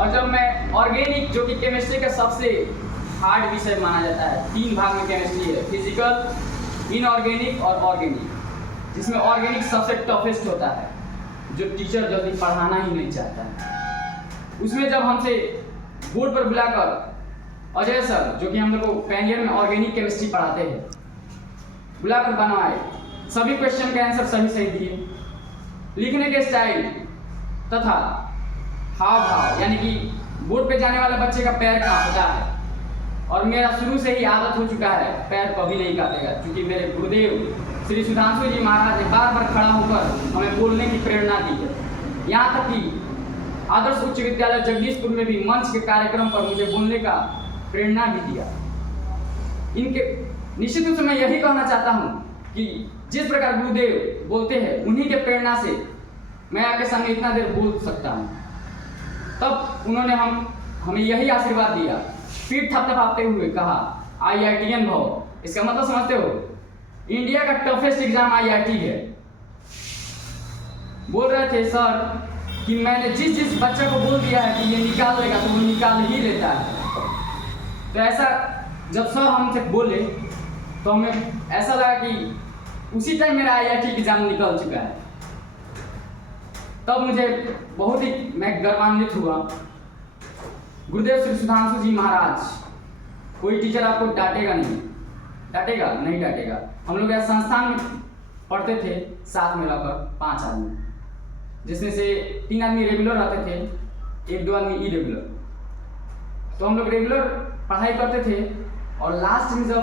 और जब मैं ऑर्गेनिक, जो कि केमिस्ट्री का सबसे हार्ड विषय माना जाता है, 3 भाग में केमिस्ट्री है, फिजिकल, इनऑर्गेनिक और ऑर्गेनिक, जिसमें ऑर्गेनिक सबसे टफेस्ट होता है, जो टीचर जल्दी पढ़ाना ही नहीं चाहता है। उसमें जब हमसे बोर्ड पर बुलाकर अजय सर, जो कि हम लोग को पैनियर में ऑर्गेनिक केमिस्ट्री पढ़ाते हैं, बुलाकर बनवाए, सभी क्वेश्चन के आंसर सही सही दिए, लिखने के स्टाइल तथा हाव भाव, यानी कि बोर्ड पे जाने वाले बच्चे का पैर कांपता है, और मेरा शुरू से ही आदत हो चुका है पैर कभी नहीं कांपेगा, क्योंकि मेरे गुरुदेव श्री सुधांशु जी महाराज ने बार बार खड़ा होकर हमें बोलने की प्रेरणा दी है। यहाँ तक कि आदर्श उच्च विद्यालय जगदीशपुर में भी मंच के कार्यक्रम पर मुझे बोलने का प्रेरणा भी दिया। इनके निश्चित रूप से मैं यही कहना चाहता हूँ कि जिस प्रकार गुरुदेव बोलते हैं, उन्हीं के प्रेरणा से मैं आपके सामने इतना देर बोल सकता हूँ। तब उन्होंने हमें यही आशीर्वाद दिया, पीठ थपथपाते हुए कहा, IITian भव। इसका मतलब समझते हो, इंडिया का टफेस्ट एग्जाम IIT है। बोल रहे थे सर कि मैंने जिस बच्चे को बोल दिया है कि ये निकाल लेगा, तो वो निकाल ही लेता है। तो ऐसा जब सर हमसे बोले तो हमें ऐसा लगा कि उसी टाइम मेरा IIT एग्जाम निकल चुका है। तब मुझे बहुत ही मैं गर्वान्वित हुआ। गुरुदेव श्री सुधांशु जी महाराज, कोई टीचर आपको डांटेगा नहीं, डांटेगा नहीं डांटेगा। हम लोग इस संस्थान में पढ़ते थे साथ में रहकर 5 आदमी, जिसमें से 3 आदमी रेगुलर आते थे, 1-2 आदमी इरेगुलर। तो हम लोग रेगुलर पढ़ाई करते थे, और लास्ट में जब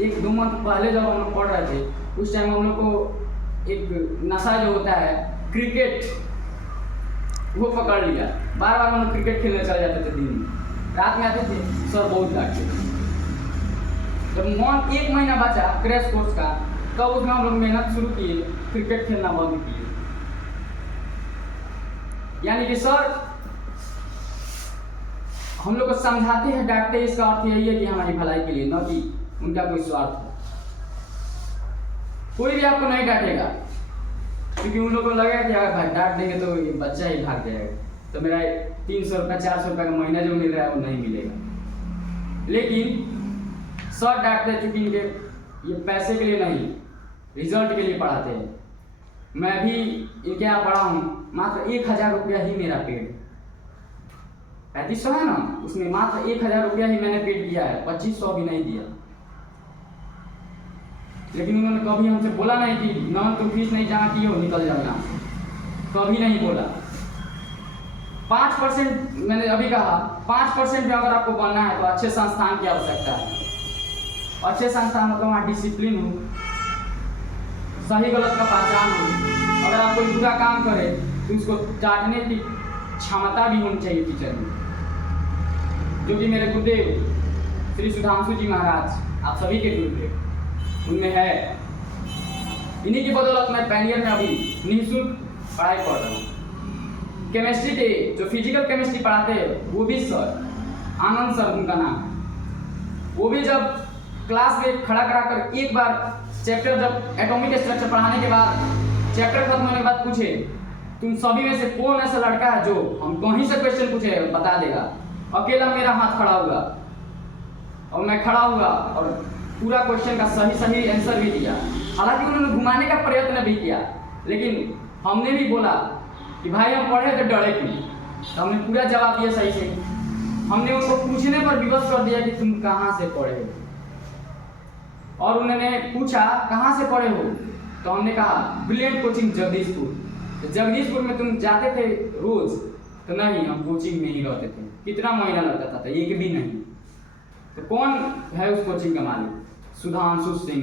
1-2 मंथ पहले जब हम लोग पढ़ रहे थे, उस टाइम हम लोग को एक नशा जो होता है क्रिकेट, वो पकड़ लिया। बार बार हम लोग क्रिकेट खेलने चले जाते थे, दिन में रात में आते थे, सर बहुत डांटते थे। जब 1 महीना बचा क्रैश कोर्स का, तब उसमें हम लोग मेहनत शुरू किए, क्रिकेट खेलना बंद किए। यानी कि सर हम लोग को समझाते हैं, डांटते हैं, इसका अर्थ यही है कि हमारी भलाई के लिए, न कि उनका कोई स्वार्थ हो। कोई भी आपको नहीं डांटेगा, क्योंकि उन लोगों को लगेगा कि अगर डांट देंगे तो ये बच्चा ही भाग जाएगा, तो मेरा 300 रुपये 400 रुपये का महीना जो मिल रहा है वो नहीं मिलेगा। लेकिन सर डांटते हैं, चूंकि इनके ये पैसे के लिए नहीं, रिजल्ट के लिए पढ़ाते हैं। मैं भी इनके यहाँ पढ़ा हूँ, मात्र 1000 रुपया ही मेरा पेड, 3500 है ना, उसमें मात्र 1000 रुपया ही मैंने पेड किया है, 2500 भी नहीं दिया। लेकिन उन्होंने कभी हमसे बोला नहीं कि नॉन तुम फीस नहीं जमा की हो, निकल जाओ यहाँ से, कभी नहीं बोला। 5% मैंने अभी कहा, 5% में अगर आपको बनना है तो अच्छे संस्थान की आवश्यकता है। अच्छे संस्थान मतलब वहाँ डिसिप्लिन हो, सही गलत का पहचान हो। अगर आप कोई बुरा काम करे तो उसको डांटने की क्षमता भी होनी चाहिए टीचर में, जो कि मेरे गुरुदेव श्री सुधांशु जी महाराज, आप सभी के गुरुदेव, उनमें है। इन्हीं की बदौलत मैं पैनियर में अभी निःशुल्क पढ़ाई पढ़ रहा हूँ। केमिस्ट्री के जो फिजिकल केमिस्ट्री पढ़ाते हैं, वो भी सर, आनंद सर उनका नाम, वो भी जब क्लास में खड़ा कराकर एक बार चैप्टर, जब एटॉमिक स्ट्रक्चर पढ़ाने के बाद, चैप्टर खत्म होने के बाद पूछे, तुम सभी में से कौन ऐसा लड़का है जो हम कहीं से क्वेश्चन पूछे बता देगा, अकेला मेरा हाथ खड़ा हुआ, और मैं खड़ा हुआ और पूरा क्वेश्चन का सही आंसर भी दिया। हालांकि उन्होंने घुमाने का प्रयत्न भी किया, लेकिन हमने भी बोला कि भाई हम पढ़े तो डरे क्यों, तो हमने पूरा जवाब दिया सही से। हमने उनको पूछने पर विवश कर दिया कि तुम कहाँ से पढ़े हो, और उन्होंने पूछा कहाँ से पढ़े हो, तो हमने कहा ब्रिलियंट कोचिंग जगदीशपुर। तो जगदीशपुर में तुम जाते थे रोज? तो नहीं, हम कोचिंग में ही रहते थे। कितना महीना लगता था? एक भी नहीं। तो कौन है उस कोचिंग का मालिक? सुधांशु सिंह।